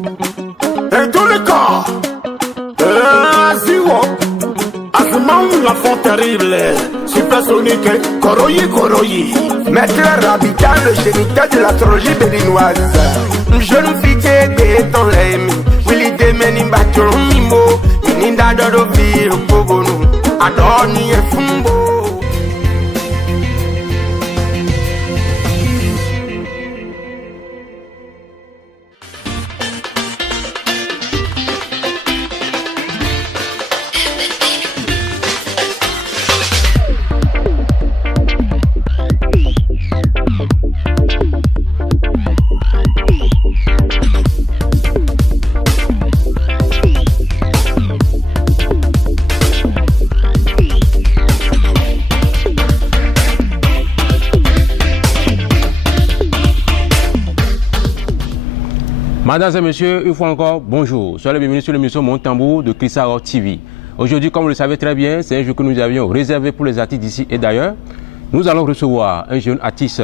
Et tous les cas, Ziwo, Asman l'enfant terrible, supersonique, Koroyi, maître Rabitan, le géniteur de la trilogie béninoise. Jeune fille de ton l'aime, Willy de Menimbacho Mimo, Mininda Dodovi, Pogonu, Adoni et Fumbo. Mesdames et messieurs, une fois encore, bonjour. Soyez les bienvenus sur l'émission Mon Tambour de Chrisaro TV. Aujourd'hui, comme vous le savez très bien, c'est un jour que nous avions réservé pour les artistes d'ici et d'ailleurs. Nous allons recevoir un jeune artiste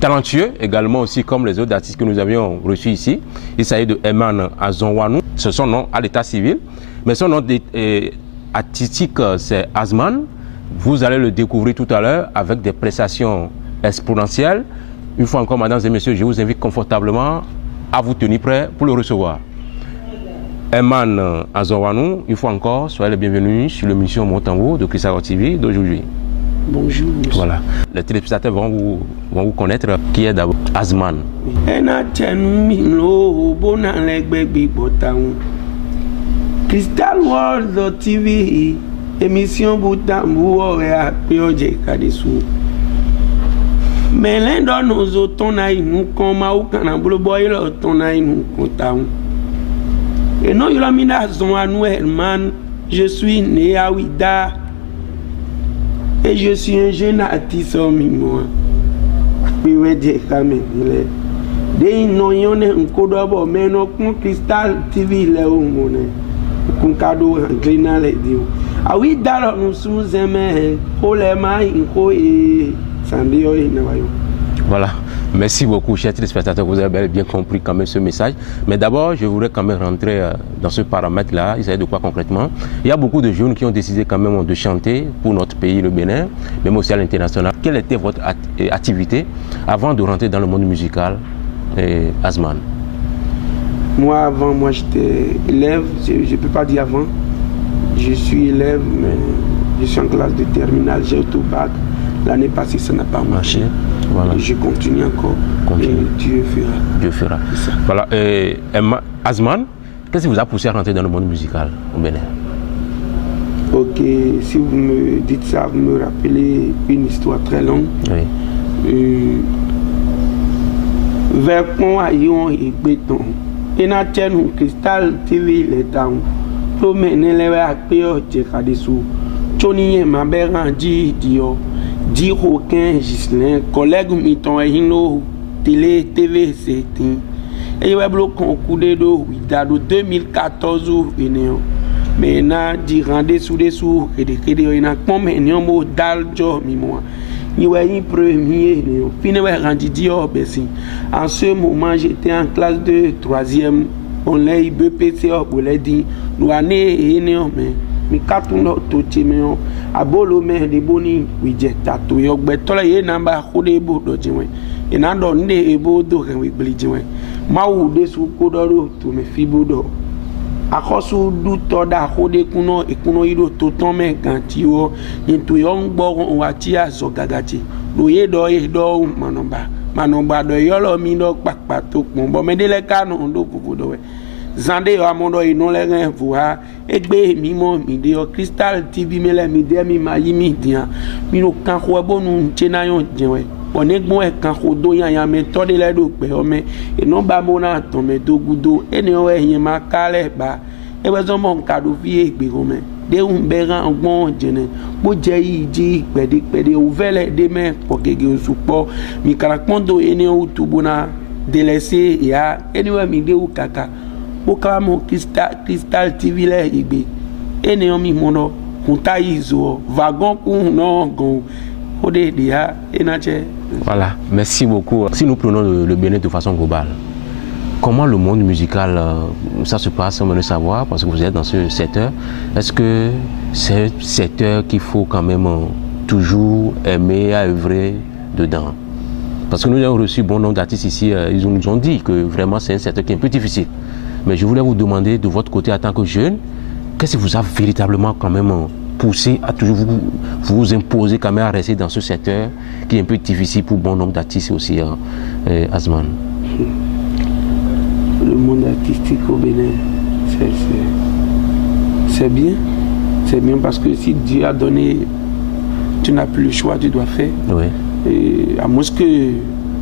talentueux, également aussi comme les autres artistes que nous avions reçus ici. Il s'agit de Eman Azonwanou, c'est son nom à l'état civil. Mais son nom artistique, c'est Asman. Vous allez le découvrir tout à l'heure avec des prestations exponentielles. Une fois encore, mesdames et messieurs, je vous invite confortablement à vous tenir prêt pour le recevoir. Eman Azonwanou, une fois encore, soyez les bienvenus sur l'émission Mon Tambour de Chrisaro TV d'aujourd'hui. Bonjour. Voilà. Les téléspectateurs vont vous connaître. Qui est d'abord Asman? Crystal World TV, émission Boutambour et Apioje Kadesou. Mais l'un de nos autres nous comme au Canablo Boy, l'autre nous comptons. Et non, il a mis à son man. Je suis né à Ouida. Et je suis un jeune artiste au Mimo. Puis, oui, j'ai quand même. Des noyons, un coup d'abord, mais non, Crystal TV, là où on est. Un cadeau, un clignant, les dieux. Ah oui, d'ailleurs, nous sommes aimés. Oh, les mains, et. Voilà, merci beaucoup chers téléspectateurs, vous avez bien compris quand même ce message. Mais d'abord, je voudrais quand même rentrer dans ce paramètre-là. Il s'agit de quoi concrètement? Il y a beaucoup de jeunes qui ont décidé quand même de chanter pour notre pays, le Bénin, même aussi à l'international. Quelle était votre activité avant de rentrer dans le monde musical, Asman? Moi, avant, j'étais élève, je ne peux pas dire avant. Je suis élève, mais je suis en classe de terminale, j'ai au bac. L'année passée, ça n'a pas marché. Voilà. Je continue encore. Et Dieu fera. Dieu fera. Voilà. Asman, qu'est-ce qui vous a poussé à rentrer dans le monde musical au Bénin? Ok, si vous me dites ça, vous me rappelez une histoire très longue. Oui. Vers Pont-Aillon et Béton. Et na tenu Cristal TV les temps. Pour mener les acteurs de Kadesou. Tony ma berandi dio. Dire aucun Gislin, collègue Miton et Hino, télé, TV, c'est. Et il y a un concours de 2014 ou mais na dit rendre sous des sous et des crédits, il n'a pas mené un mot d'aljo, mi-moi. Il y a un premier, puis il y a rendu dio, bessi. En ce moment, j'étais en classe de 3e, on l'a eu BPC, on l'a dit, nous année et mais. Mi katuno to chimeo abolo me de boni wijeta to yogbe tola ye namba khode bo do jinwe ina do nde ebo do kan wi bli jinwe mawu de su kodoro to me fibodo akosu du to da khode kuno ikuno yido to ton me ganti o into yon gbo wa ti azo gagachi do manomba do yolo mi do pakpa to pon bo me de le kanu ndo pupudo we Zande amondo ino le ren voa egbe mi mo mi de Crystal TV me le mi de mi ma yimi dia mi no kan ko bo nu chena yon jenwe onegbon e kan ko do yan me to de le do pe o me e no ba mo na to me do gudo eni o eyin ma kale ba e we zo mo kadu fi egbe o me de un beran ogbon jene bo je yi ji pede o vele de me po gege osupo mi karakondo eni o tubuna délaissé ya anyway mi de u kaka o kamo Crystal TV le igbe eni o mi mono kunta izo wagon kun no gon o de dia enache. Voilà, merci beaucoup. Si nous prenons le Bénin de façon globale, comment le monde musical, ça se passe, on veut savoir, parce que vous êtes dans ce secteur. Est-ce que c'est un secteur qu'il faut quand même toujours aimer, à œuvrer dedans? Parce que nous avons reçu bon nombre d'artistes ici, ils nous ont dit que vraiment c'est un secteur qui est un peu difficile. Mais je voulais vous demander de votre côté en tant que jeune, qu'est-ce qui vous a véritablement quand même poussé à toujours vous imposer quand même à rester dans ce secteur qui est un peu difficile pour bon nombre d'artistes aussi, Azman? Le monde artistique au Bénin, c'est bien. C'est bien parce que si Dieu a donné, tu n'as plus le choix, tu dois faire. Oui. Et à moins que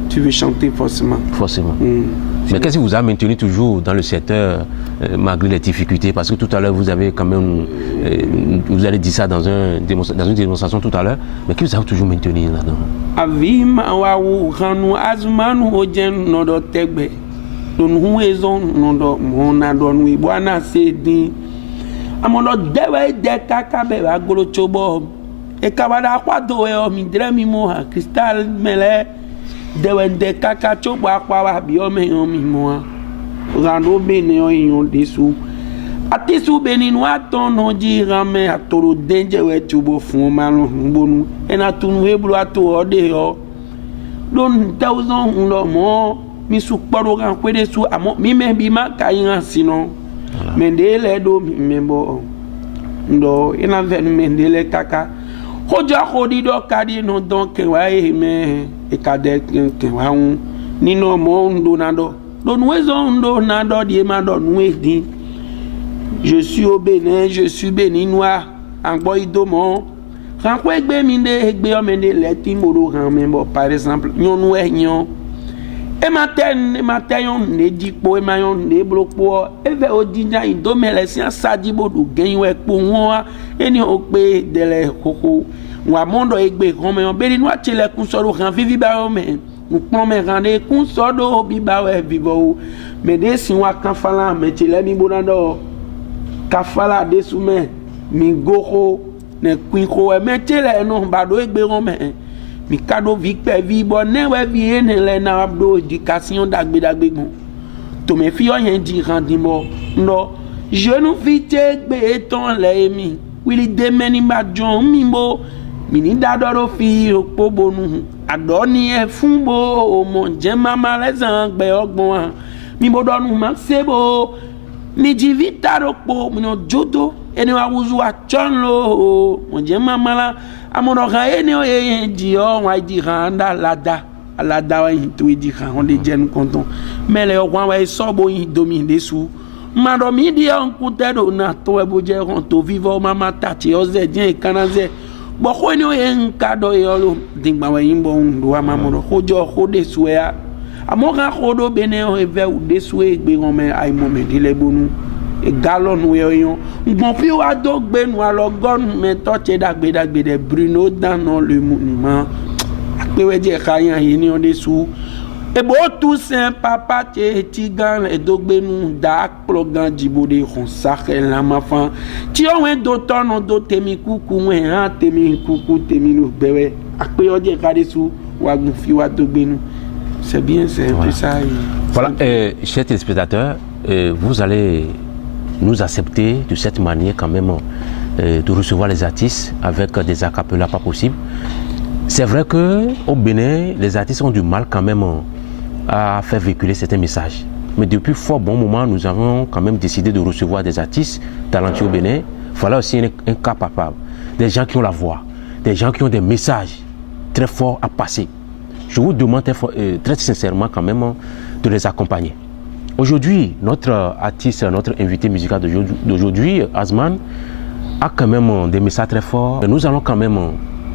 tu veux chanter forcément. Forcément. Mais qu'est-ce qui vous a maintenu toujours dans le secteur malgré les difficultés? Parce que tout à l'heure, vous avez quand même, vous avez dit ça dans une démonstration tout à l'heure, mais qui vous a toujours maintenu là-dedans? Avima wawu hanu azmanu ojen nodo tegbe. Don huezon nodo mona don wi bwana sedi. Amono dewe de kakabe wa golo chobo. E kabada kwa do e mi dremi mo ha cristal mele. Dewe de kaka chobo akwa wa bi o me yo mi mo. Rando bene o yon desu. Atisu beni no aton no ji rame atoro denje we chobo fun malo mbonu. Ena tunu heblu ato ode yo. Don thousand lo mo mi su paro kan kwede su amo mi me bi ma kayin sino. Mendele do mi membo. Ndo ena ven mendele kaka. Hoja hodi do kadi no don ke wa e me e kade ke wa un ni no mo ndo nado. Don wezo ndo nado di ma do nwedi. Je suis au Bénin, je suis béninois. En boy domo. Quand on gbe mi de gbe o me de leti moro ran me bo par exemple nyon we nyon. E maten yon ne dikpo e mayon ne blokpo e ve odinja indo mele si an sadibo do gen we po won eni o pe dele koko wa mondo e gbe kon me yon béninois tele kun so do ran vivi ba o me nous pon me rande kun so do bi ba we vivo me de si wa kan fala me tele mi bonando ka fala de sou me mi goko ne kwin ko e me tele no ba do e gbe ron me mi kado vikpe vi bo ne we vi ene le na abdo éducation dagbe gon to me fi o yen di randimo no je nous vite gbe ton le mi wili de meni ma jon mi mo mi ni dadoro fi opo bonu adoni e fun bo o mo je mama le zan gbe ogbon mi mo donu ma sebo ni ji vitaro po mi no jodo eni wa wuzu a chonlo mo je mama la amono ga eni o ye di o wa di randa lada wa hintu di kan on de jen konton mele o wa so bo yin domi desu mado mi di on kutero na to e bo je ron to vivo mama tati o ze din kanaze bo ko eni o ye nkado e lo dingba wa yin bo ndo wa mamono ko jo ko desu ya amoga ko do bene o e ve u desu e gbe ron me ai moment ile bonu e galon we yon bon pi wa do gbe nu alo gon me to che dagbe de Bruno dans le monument pe we je kayan yi ni on de su e bo tout saint papa che ti gan e do gbe nu da program jibo de kon sakhe la ma fan ti o wen do ton do temi kuku wen han temi kuku temi no bewe pe o je ka de su wa gun fi wa do gbe nu c'est bien c'est un peu ça. Voilà, chers téléspectateurs, vous allez nous accepter de cette manière quand même de recevoir les artistes avec des acapellas pas possible. C'est vrai qu'au Bénin, les artistes ont du mal quand même à faire véhiculer certains messages. Mais depuis fort bon moment, nous avons quand même décidé de recevoir des artistes talentueux au Bénin. Voilà aussi un cas capable. Des gens qui ont la voix, des gens qui ont des messages très forts à passer. Je vous demande très sincèrement quand même de les accompagner. Aujourd'hui, notre artiste, notre invité musical d'aujourd'hui, Azman, a quand même des messages très forts. Nous allons quand même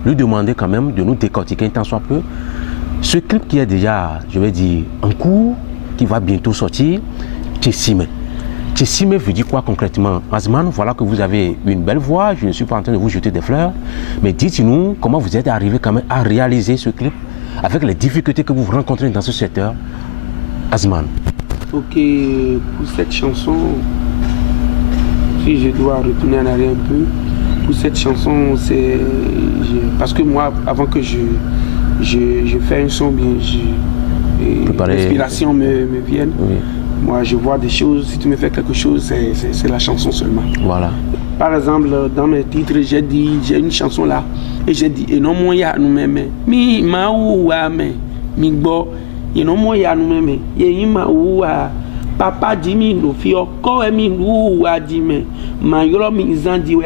lui demander quand même de nous décortiquer un tant soit peu ce clip qui est déjà, je vais dire, en cours, qui va bientôt sortir, Tchessime. Tchessime veut dire quoi concrètement? Azman, voilà que vous avez une belle voix, je ne suis pas en train de vous jeter des fleurs, mais dites-nous comment vous êtes arrivé quand même à réaliser ce clip avec les difficultés que vous rencontrez dans ce secteur. Azman. Ok, pour cette chanson, si je dois retourner en arrière un peu, pour cette chanson, c'est parce que moi, avant que je fais un son bien, l'inspiration me vienne. Oui. Moi, je vois des choses, si tu me fais quelque chose, c'est la chanson seulement. Voilà. Par exemple, dans mes titres, j'ai une chanson là, et j'ai dit, et non, moi, ya nous m'aime, mi ma ou me, mi bo, et non, moi, ya nous m'aime, et ma ou papa dit mi no fio, ko e mi ou a dit me, ma yolo mi zandi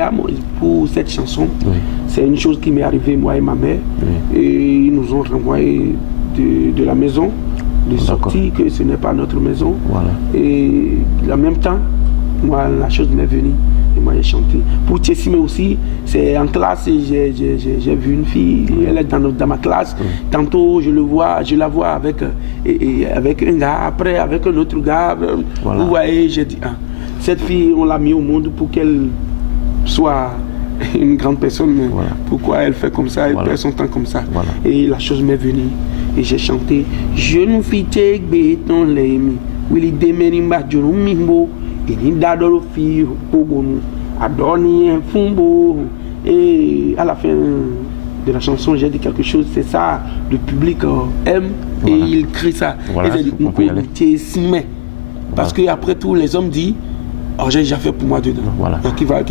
pour cette chanson. Oui. C'est une chose qui m'est arrivée, moi et ma mère, oui. Et ils nous ont renvoyé de la maison, de sortie, que ce n'est pas notre maison. Voilà. Et en même temps, moi, la chose m'est venue. Et moi j'ai chanté. Pour Tessime aussi, c'est en classe, j'ai vu une fille, elle est dans ma classe. Tantôt je la vois avec un gars, après avec un autre gars. Voilà. Vous voyez, j'ai dit, cette fille, on l'a mis au monde pour qu'elle soit une grande personne. Mais voilà. Pourquoi elle fait comme ça, elle perd son temps comme ça. Voilà. Et la chose m'est venue. Et j'ai chanté, je nous fais béton l'ami, Willy Demenimba, Mimbo. Et à la fin de la chanson, j'ai dit quelque chose, c'est ça, le public aime, voilà. Et il crie ça. Voilà, et j'ai dit, on peut y aller. Parce que après tout, les hommes disent, j'ai déjà fait pour moi dedans. Voilà. Qui va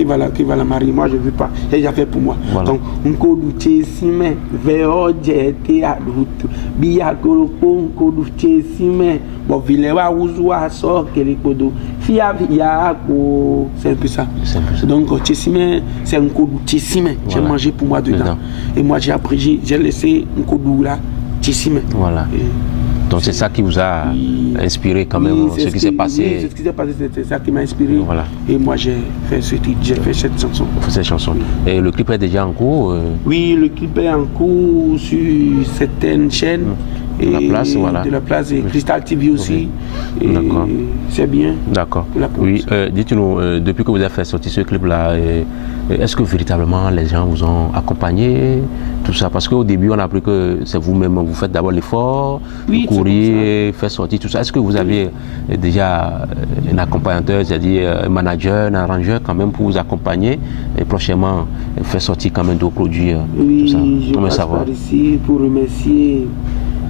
la marier, moi je ne veux pas. J'ai déjà fait pour moi. Voilà. Donc, on peut s'immer, vers j'étais à l'autre. Bien que le pont, on peut s'immer. Bon, Vilewa, Ouzoua, sort, quel est Kodo. Fia, c'est un peu ça. Donc, Tessime, c'est un Kodou Tessime. J'ai mangé pour moi dedans. Et moi, j'ai appris, j'ai laissé un Kodou là, Tessime. Voilà. Donc c'est ça qui vous a inspiré quand même, ce qui s'est passé. Oui, ce qui s'est passé, c'est ça qui m'a inspiré. Voilà. Et moi j'ai fait ce titre, j'ai fait cette chanson. Cette chanson. Oui. Et le clip est déjà en cours Oui, le clip est en cours sur certaines chaînes. De la place, voilà. De la place et Crystal TV aussi. Oui. D'accord. C'est bien. D'accord. Oui, dites-nous, depuis que vous avez fait sortir ce clip-là, est-ce que véritablement les gens vous ont accompagné, tout ça? Parce qu'au début, on a appris que c'est vous-même, vous faites d'abord l'effort, oui, courir, faire sortir tout ça. Est-ce que vous avez déjà un accompagnateur, c'est-à-dire un manager, un arrangeur quand même pour vous accompagner et prochainement faire sortir quand même d'autres produits, oui, tout ça? Je passe par ici pour remercier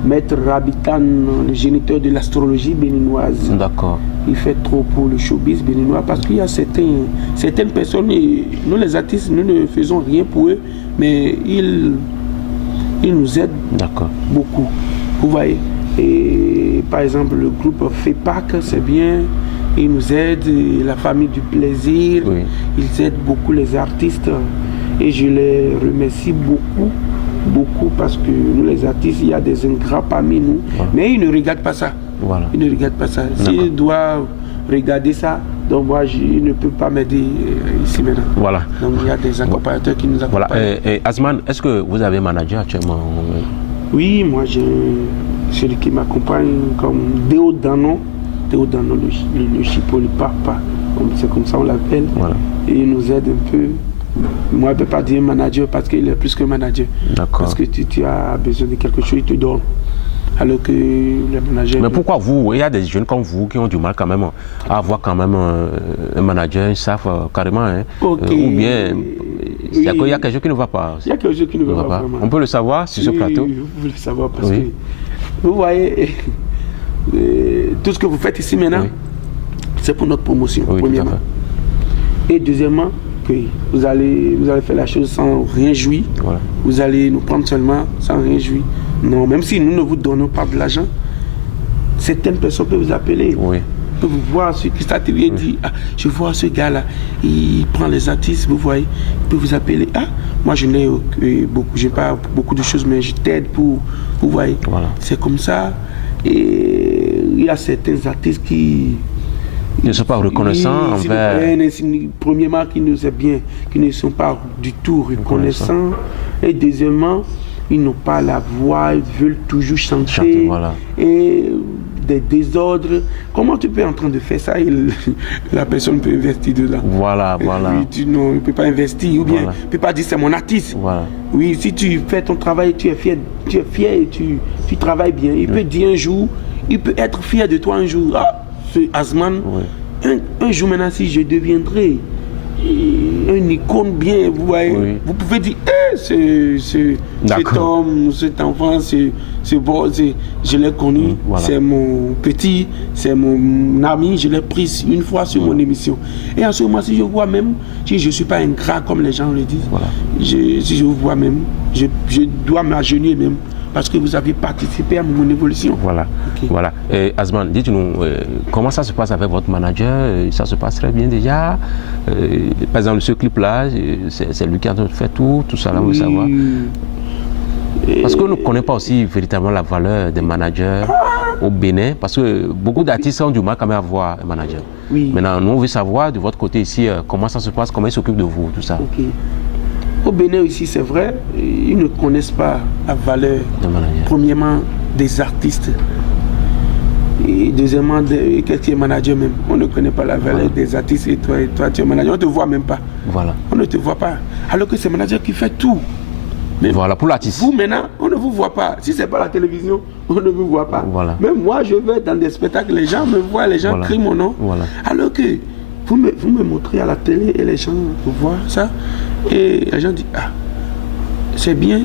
Maître Rabitan, le géniteur de l'astrologie béninoise. D'accord. Il fait trop pour le showbiz béninois parce qu'il y a certaines personnes, nous les artistes, nous ne faisons rien pour eux, mais ils nous aident beaucoup. Vous voyez, et par exemple le groupe FEPAC, c'est bien, ils nous aident, la famille du plaisir, oui. Ils aident beaucoup les artistes et je les remercie beaucoup parce que nous les artistes, il y a des ingrats parmi nous, mais ils ne regardent pas ça. Voilà. Ils ne regardent pas ça. S'ils doivent regarder ça, donc moi, ils ne peuvent pas m'aider ici maintenant. Voilà. Donc il y a des accompagnateurs qui nous accompagnent. Voilà. Et Asman, est-ce que vous avez un manager actuellement? Oui, moi j'ai celui qui m'accompagne comme Déo Danon, le Chipo, le papa, c'est comme ça on l'appelle. Voilà. Et il nous aide un peu. Moi, je ne peux pas dire manager parce qu'il est plus que manager. Parce que tu as besoin de quelque chose, il te donne. Alors que le manager... Mais pourquoi vous, il y a des jeunes comme vous qui ont du mal quand même à avoir quand même un manager, ils savent carrément, hein, ou bien il y a quelque chose qui ne va pas. Il y a quelque chose qui ne va pas. On peut le savoir sur ce plateau? Vous pouvez le savoir parce que vous voyez, tout ce que vous faites ici maintenant, c'est pour notre promotion, premièrement. Et deuxièmement, vous allez faire la chose sans rien jouir. Voilà. Vous allez nous prendre seulement sans rien jouir. Non, même si nous ne vous donnons pas de l'argent, certaines personnes peuvent vous appeler. Oui. Peuvent vous voir sur Crystal TV et dire, je vois ce gars-là, il prend les artistes, vous voyez, il peut vous appeler. Moi je n'ai beaucoup, j'ai pas beaucoup de choses, mais je t'aide pour, vous voyez. Voilà. C'est comme ça. Et il y a certains artistes qui ne sont pas reconnaissants envers... Premièrement, qui ne sont pas du tout reconnaissants. Et deuxièmement, ils n'ont pas la voix, ils veulent toujours chanter. Voilà. Et des désordres. Comment tu peux en train de faire ça et la personne peut investir dedans? Voilà. Il ne peut pas investir. Ou bien, il ne peut pas dire c'est mon artiste. Voilà. Oui, si tu fais ton travail, tu es fier et tu travailles bien. Il peut dire un jour, il peut être fier de toi un jour. Asman, un jour maintenant, si je deviendrai une icône bien, vous voyez, vous pouvez dire, cet homme, cet enfant, je l'ai connu. Voilà. C'est mon petit, c'est mon ami. Je l'ai pris une fois sur mon émission. Et en ce moment, si je vois même, si je ne suis pas ingrat comme les gens le disent, si je vous vois même, je dois m'agenouiller même. Parce que vous avez participé à mon évolution. Voilà. Okay. Voilà. Azman, dites-nous, comment ça se passe avec votre manager? Ça se passe très bien déjà. Par exemple, ce clip-là, c'est lui qui a fait tout ça, là, vous voulez savoir. Parce qu'on ne connaît pas aussi véritablement la valeur des managers au Bénin, parce que beaucoup d'artistes ont du mal quand même à avoir un manager. Oui. Maintenant, nous, on veut savoir de votre côté ici, comment ça se passe, comment ils s'occupent de vous, tout ça. Okay. Au Bénin ici, c'est vrai, ils ne connaissent pas la valeur, premièrement, des artistes. Et deuxièmement, que tu es manager même. On ne connaît pas la valeur des artistes et toi, tu es manager. On ne te voit même pas. Voilà. On ne te voit pas. Alors que c'est le manager qui fait tout. Mais voilà, pour l'artiste. Vous, maintenant, on ne vous voit pas. Si ce n'est pas la télévision, on ne vous voit pas. Voilà. Même moi, je vais dans des spectacles, les gens me voient, les gens crient mon nom. Voilà. Alors que vous me montrez à la télé et les gens voient ça. Et les gens disent, ah, c'est bien.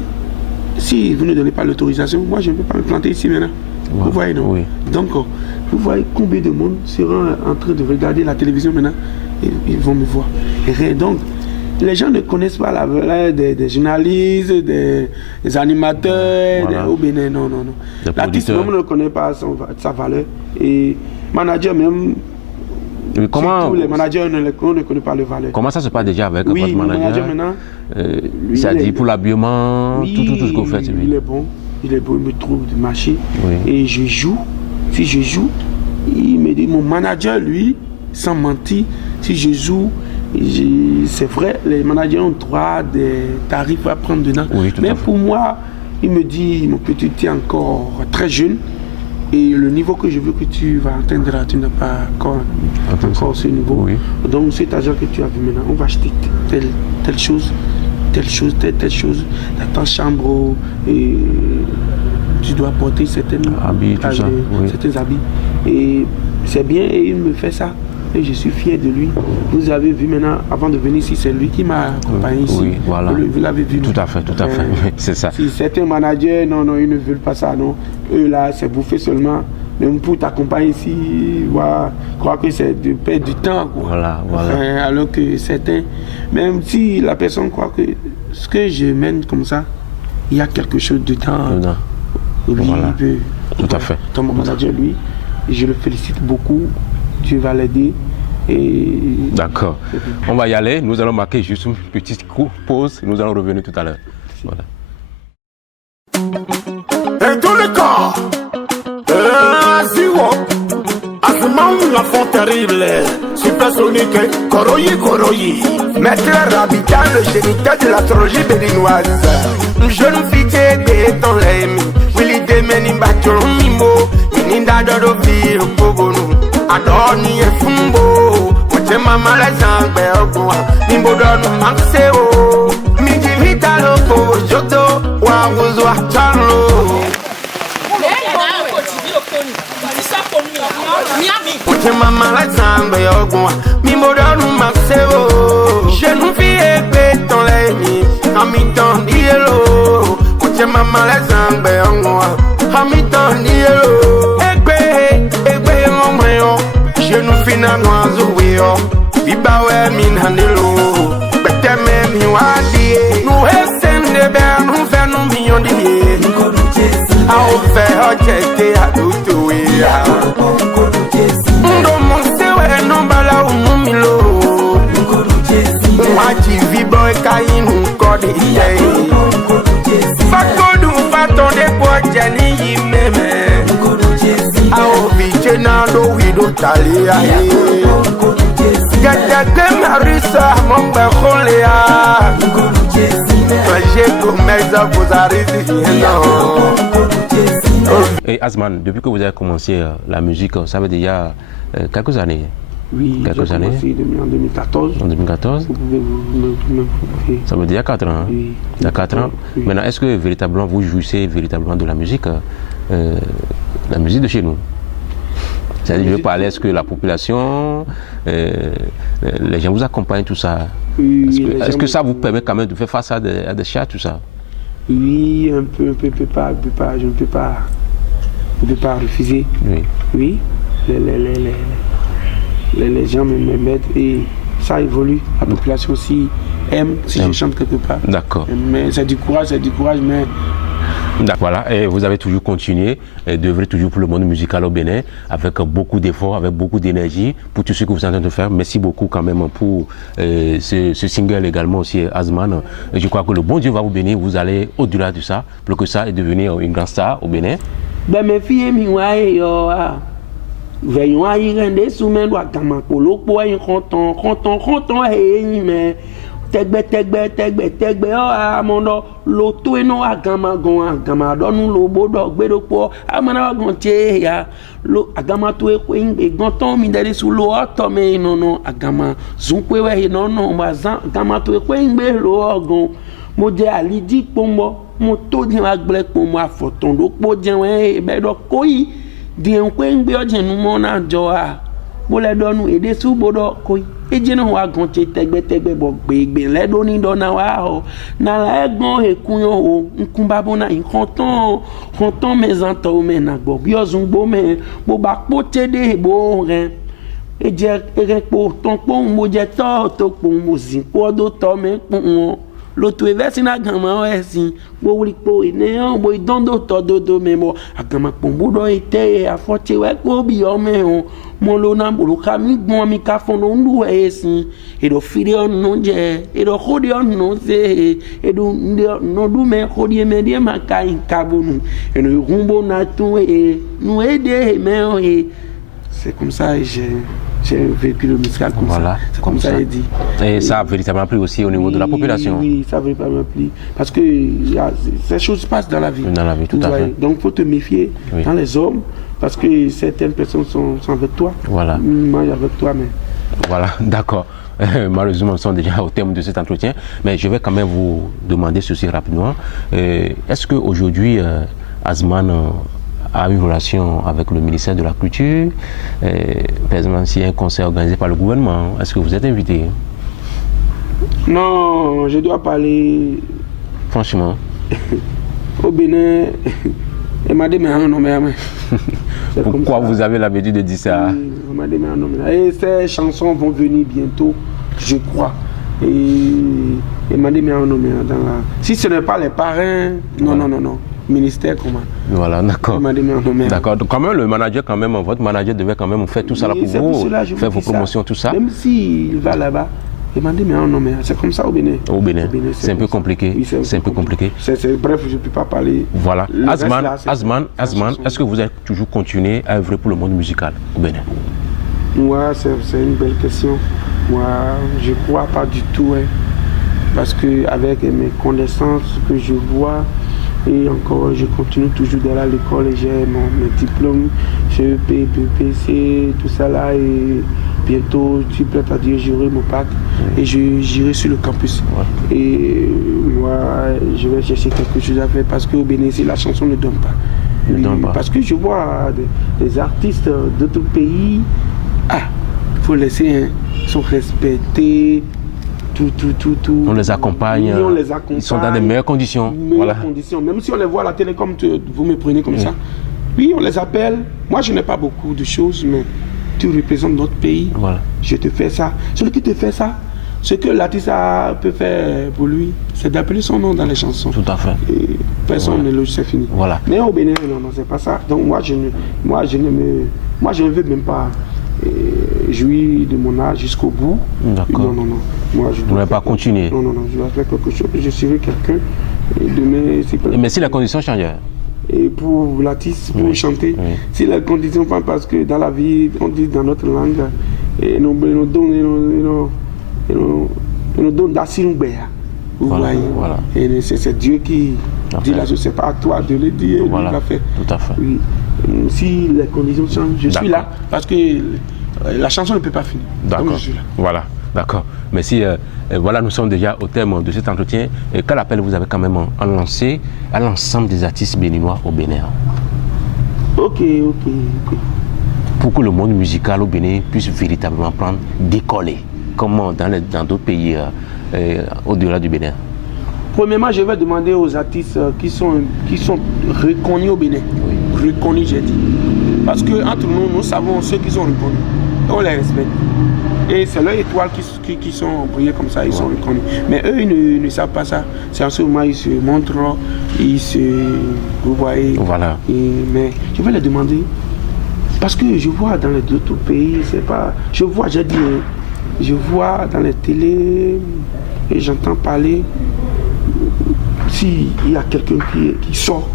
Si vous ne donnez pas l'autorisation, moi, je ne peux pas me planter ici maintenant. Wow. Vous voyez, non? Oui. Donc, vous voyez combien de monde sera en train de regarder la télévision maintenant et ils vont me voir. Et donc, les gens ne connaissent pas la valeur des journalistes, des animateurs, au Bénin, non. L'artiste même ne connaît pas sa valeur. Et manager même, tous les managers on ne connaît pas le valeur. Comment ça se passe déjà avec votre manager maintenant, c'est-à-dire pour l'habillement, tout ce que vous faites. Il est bon, il me trouve du marché. Et je joue. Si je joue, il me dit, mon manager, lui, sans mentir, si je joue, c'est vrai, les managers ont droit des tarifs à prendre dedans. Mais pour moi, il me dit, mon petit, tu es encore très jeune. Et le niveau que je veux que tu vas atteindre, tu n'as pas encore ce niveau. Donc cet argent que tu as vu maintenant, on va acheter telle chose dans ta chambre. Et tu dois porter certains habits. Et c'est bien, et il me fait ça. Et je suis fier de lui. Vous avez vu maintenant, avant de venir ici, c'est lui qui m'a accompagné ici. Oui, voilà. Vous l'avez vu. Tout à fait. C'est ça. Si certains managers, non, ils ne veulent pas ça, non. Eux là, c'est bouffer seulement. Même pour t'accompagner ici, croire que c'est de perdre du temps. Quoi. Voilà. Alors que certains, même si la personne croit que ce que je mène comme ça, il y a quelque chose dedans. Lui, il peut. Tout à fait. Ton manager, lui, je le félicite beaucoup. Tu vas l'aider. D'accord. On va y aller. Nous allons marquer juste une petite pause. Nous allons revenir tout à l'heure. Voilà. Et tout le corps, l'enfant terrible, supersonique, Koroyi, maître rabitant, le géniteur de l'astrologie béninoise. Jeune fille de ton l'aime, Willy de Menibacho Mimo, Mininda Dodofi, Pogonu, Adoni et Fumbo, Moche Mama la Zangbe Ogoa, Mimbo Donu Maxeo, Midi Vitalo, Joto, Wawuzwa Charlo. Moche Mama la Zangbe Ogoa, Mimbo Donu Maxeo, jeune fille de ton l'aime, Hamilton Dielo, Moche Mama la Zangbe Ogoa, Hamilton Dielo, Egbe Momeo, jeune fille à Noisouéo, Vibawe Minhandelo, Beteme Miwadi, nous Hessen de Bern, nous faisons millions d'idées, à offert Hotchete à Doutouéa. Non bala umumilo Mwachi viboy kainu kodi iye Fakodu fatonde kwa jani yimeme Ao biche na do wido tali ya Gete marisa mombe kholea Traje komeza kuzarizi Et Azman, depuis que vous avez commencé la musique, ça veut dire il y a quelques années. Oui, j'ai commencé en 2014. En 2014 Vous pouvez ça veut dire il y a 4 ans. Hein? Oui. Il y a 4 ans. Oui. Maintenant, est-ce que véritablement vous jouissez véritablement de la musique de chez nous? C'est-à-dire, je veux parler, est-ce que la population, les gens vous accompagnent, tout ça? Oui, Est-ce que ça vous permet quand même de faire face à des chats, tout ça? Oui, un peu, je ne peux pas refuser. Oui. Oui, les gens me mettent et ça évolue. La population aussi aime si je chante quelque part. D'accord. Mais c'est du courage, mais... Voilà, et vous avez toujours continué d'œuvrer toujours pour le monde musical au Bénin avec beaucoup d'efforts, avec beaucoup d'énergie pour tout ce que vous êtes en train de faire. Merci beaucoup quand même pour ce single également aussi, Azman. Et je crois que le bon Dieu va vous bénir, vous allez au-delà de ça pour que ça et devenir une grande star au Bénin. Ben mes filles mi wa yo a veillons à y rendre sous main doit gama polo po yin konton e me tegbe o a mondo lo to eno agama do nu lo bodo gbedo po amana wa gon che ya lo agama to e ko ingbe gonton mi dere su lo oto me no agama zun pe we no ma zan agama to e ko ingbe lo ogun mo je alidi pombo mo to di agble pombo afoton lo po je we be do koyi di en ko ingbe o je nu mo na jo a mo le do nu ede su bodo koyi eje no wa gon che tegbe bo gbegbe le do ni do na wa ho na la egbon ekun yo o nkun babo na konton mes anto me na gbo bi ozun gbo me bo ba po tede bo ren eje erepo ton po mo je to po mo zin po do to me pon lo to evesi na gama o esin bo ri po ine o bo idondo to do me mo agama pon bo do ite afoche we ko bi o me o mo lo na bo ka mi gbon mi ka fon lo ndu esin e do firi on no je e do khodi on no se e do no du me khodi me die ma ka in kabonu e no rumbo na tu e no e de me o e c'est comme ça j'ai vécu le musical comme voilà, ça. C'est comme ça, il dit. Et ça a véritablement plu aussi au niveau de la population. Oui, ça a véritablement plu. Parce que ces choses se passent dans la vie. Dans la vie, tout à fait. Donc il faut te méfier dans les hommes, parce que certaines personnes sont avec toi. Voilà. Moi, avec toi, mais... Voilà, d'accord. Malheureusement, nous sommes déjà au terme de cet entretien, mais je vais quand même vous demander ceci rapidement. Est-ce qu'aujourd'hui, Azman a une relation avec le ministère de la Culture? Par exemple, s'il y a un concert organisé par le gouvernement, est-ce que vous êtes invité? Non, je dois parler... Franchement. Au Bénin, il m'a dit, mais non, mais... Pourquoi vous avez l'habitude de dire ça? Il m'a dit, mais non, mais... Et ces chansons vont venir bientôt, je crois. Et il m'a dit, mais non, mais dans la... Si ce n'est pas les parrains, non, non, non, non. Ministère, comment? Voilà, d'accord. D'accord. Quand même, le manager, quand même, votre manager devait quand même faire tout ça là pour vous, faire vos promotions, tout ça. Même s'il va là-bas, il m'a dit, mais non, mais c'est comme ça au Bénin. Au Bénin, c'est un peu compliqué. Oui, c'est un peu compliqué. Bref, je ne peux pas parler. Voilà. Azman, est-ce que vous avez toujours continué à œuvrer pour le monde musical au Bénin? Moi, c'est une belle question. Moi, je ne crois pas du tout. Hein, parce qu'avec mes connaissances que je vois, et encore, je continue toujours d'aller à l'école et j'ai mes diplômes, j'ai PPC, tout ça là. Et bientôt, tu prêt à dire, j'aurai mon bac et j'irai sur le campus. Ouais. Et moi, je vais chercher quelque chose à faire parce qu'au Bénin, la chanson ne donne pas. Parce que je vois des artistes d'autres pays, il faut laisser, hein, ils sont respectés. Tout. On les accompagne, ils sont dans de meilleures conditions. Conditions. Même si on les voit à la télé comme vous me prenez comme ça. Oui, on les appelle. Moi, je n'ai pas beaucoup de choses, mais tu représentes notre pays. Voilà. Je te fais ça. Celui qui te fait ça, ce que l'artiste peut faire pour lui, c'est d'appeler son nom dans les chansons. Tout à fait. Et personne ne le c'est fini. Voilà. Mais au Bénin, non, c'est pas ça. Donc moi, je ne veux même pas jouir de mon âge jusqu'au bout. D'accord. Non. Moi, je ne vais pas continuer. Non, je vais faire quelque chose. Je serai quelqu'un. Mais si la condition change. Et pour l'artiste, pour chanter, si la condition pas, parce que dans la vie, on dit dans notre langue, et nous donne d'assilubéa. Vous voyez. Voilà. Et c'est Dieu qui dit la chose, c'est pas à toi de le dire. Voilà. Tout à fait. Oui. Si les conditions changent, je suis là parce que la chanson ne peut pas finir. D'accord. Voilà, d'accord. Merci. Voilà, nous sommes déjà au terme de cet entretien. Quel appel vous avez quand même lancé à l'ensemble des artistes béninois au Bénin? Ok. pour que le monde musical au Bénin puisse véritablement décoller, comme dans d'autres pays au-delà du Bénin? Premièrement, je vais demander aux artistes qui sont reconnus au Bénin. Oui. Reconnus, j'ai dit. Parce que entre nous, nous savons ceux qui sont reconnus. On les respecte. Et c'est leurs étoiles qui sont brillées comme ça, ils sont reconnus. Mais eux, ils ne savent pas ça. C'est en ce moment, ils se montrent, vous voyez. Voilà. Mais je vais les demander. Parce que je vois dans les autres pays, c'est pas... Je vois dans les télés, et j'entends parler, s'il y a quelqu'un qui sort,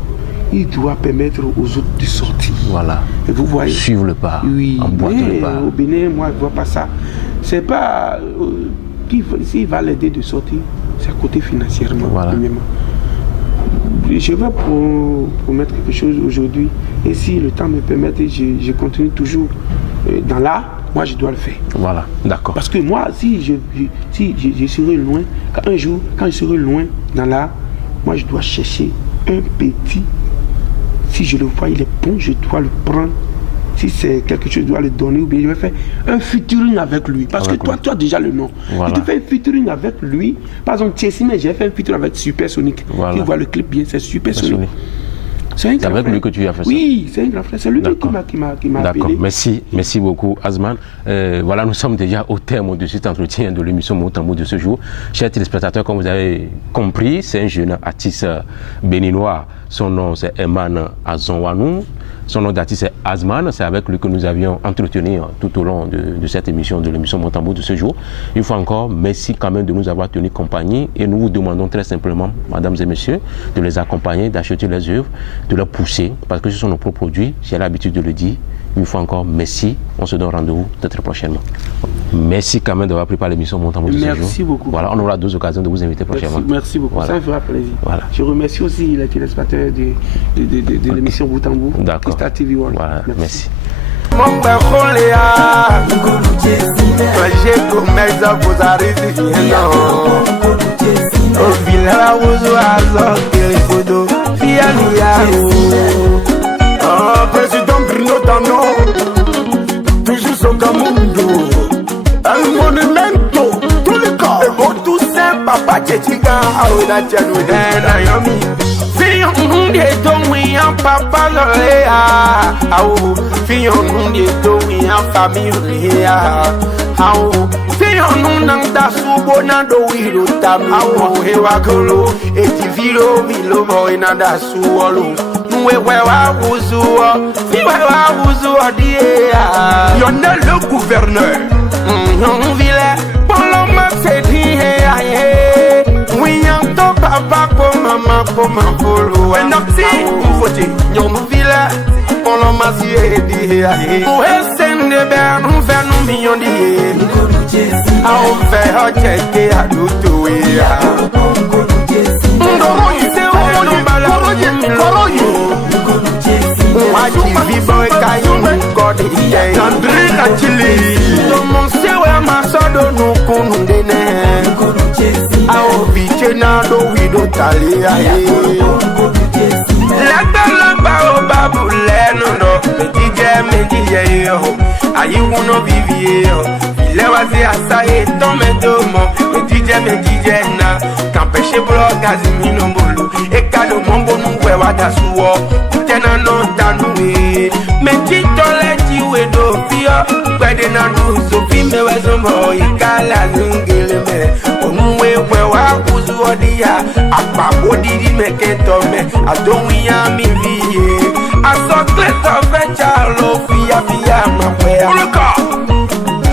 il doit permettre aux autres de sortir. Voilà. Et vous voyez. Suivre le pas. Oui. Emboîter le pas. Au Bénin, moi, je ne vois pas ça. C'est pas... s'il va l'aider de sortir, c'est à côté financièrement. Voilà. Je vais promettre quelque chose aujourd'hui. Et si le temps me permet, je continue toujours dans l'art, moi je dois le faire. Voilà, d'accord. Parce que moi, si je serai loin, quand je serai loin dans l'art, moi je dois chercher un petit. Si je le vois, il est bon, je dois le prendre. Si c'est quelque chose, je dois le donner ou bien je vais faire un featuring avec lui. Parce que toi, tu as déjà le nom. Voilà. Si tu fais un featuring avec lui, par exemple, mais j'ai fait un featuring avec Supersonic. Voilà. Tu vois le clip bien, c'est Supersonic. C'est avec lui que tu as fait ça? Oui, c'est un grand frère. C'est lui qui m'a D'accord, appelé. merci beaucoup, Azman. Voilà, nous sommes déjà au terme de cet entretien de l'émission Mon Tambour de ce jour. Chers téléspectateurs, comme vous avez compris, c'est un jeune artiste béninois. Son nom, c'est Eman Azonwanou. Son nom d'artiste est Azman, c'est avec lui que nous avions entretenu tout au long de cette émission, de l'émission Mon Tambour de ce jour. Une fois encore, merci quand même de nous avoir tenu compagnie et nous vous demandons très simplement, mesdames et messieurs, de les accompagner, d'acheter les œuvres, de les pousser, parce que ce sont nos propres produits, j'ai l'habitude de le dire. Une fois encore, merci, on se donne rendez-vous très prochainement. Merci quand même d'avoir préparé l'émission Mon Tambour de ce jour. Merci beaucoup. Voilà, on aura d'autres occasions de vous inviter prochainement. Merci beaucoup, voilà. Ça me fera plaisir. Voilà. Je remercie aussi les téléspectateurs de l'émission Mon Tambour. D'accord. Star TV World. Voilà, merci. Mon père Roléa, j'ai commis à vous arrêter. Au village, vous avez téléphone, président Bruno Tano, toujours son Camundo, un monumento, tout le corps, et bon tout simple, papa Tchétika, Aouda Tchanou, Naomi. Fion de Domi en papa Loléa, Aou, Fion de Domi en famille, Aou, Fion Nanda Subo Nando Wiro Tam, Aou, Hewakolo, et Tivilo, Vilo, Nanda Suolo. Yonnel le gouverneur. On vile, pour l'homme c'est dit, oui, on t'en papa, pour maman, pour ma polo. Et non, si, on faut dire, on vile, pour l'homme c'est dit, pour essayer de faire, on fait nous millions d'yeux. On fait un check à l'auto.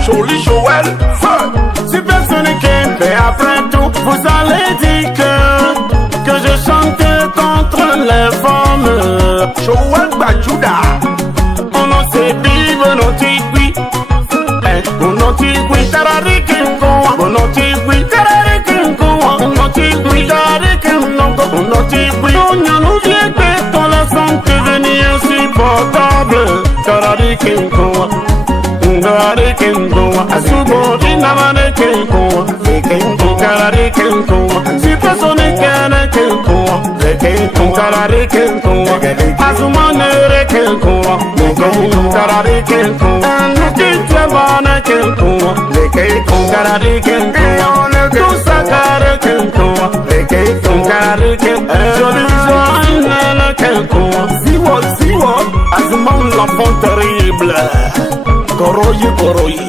Joli Joël, Supersonic, mais après tout, vous allez dire que je chante contre les femmes. Joël Bajouda, on en sait vivre nos tigui, on en tigui, tararikinko, on en tigui, tararikinko, on en tigui, tararikinko, on en tigui, on y a nous vient que ton la santé venir insupportable, tararikinko. Asubo dinamane kenko, kenko karare kenko, Supersonic kenko, rekenko, Kara rekenko, Azumane rekenko, Kara rekenko, Kitwebana kenko, Kara rekenko, Tusaka rekenko, Kara rekenko, Jolizoine rekenko, Ziwo, Azman l'enfant terrible. Koroyi,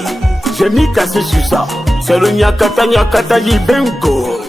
j'ai mis cassé sur ça. C'est le Nyakata Libengo.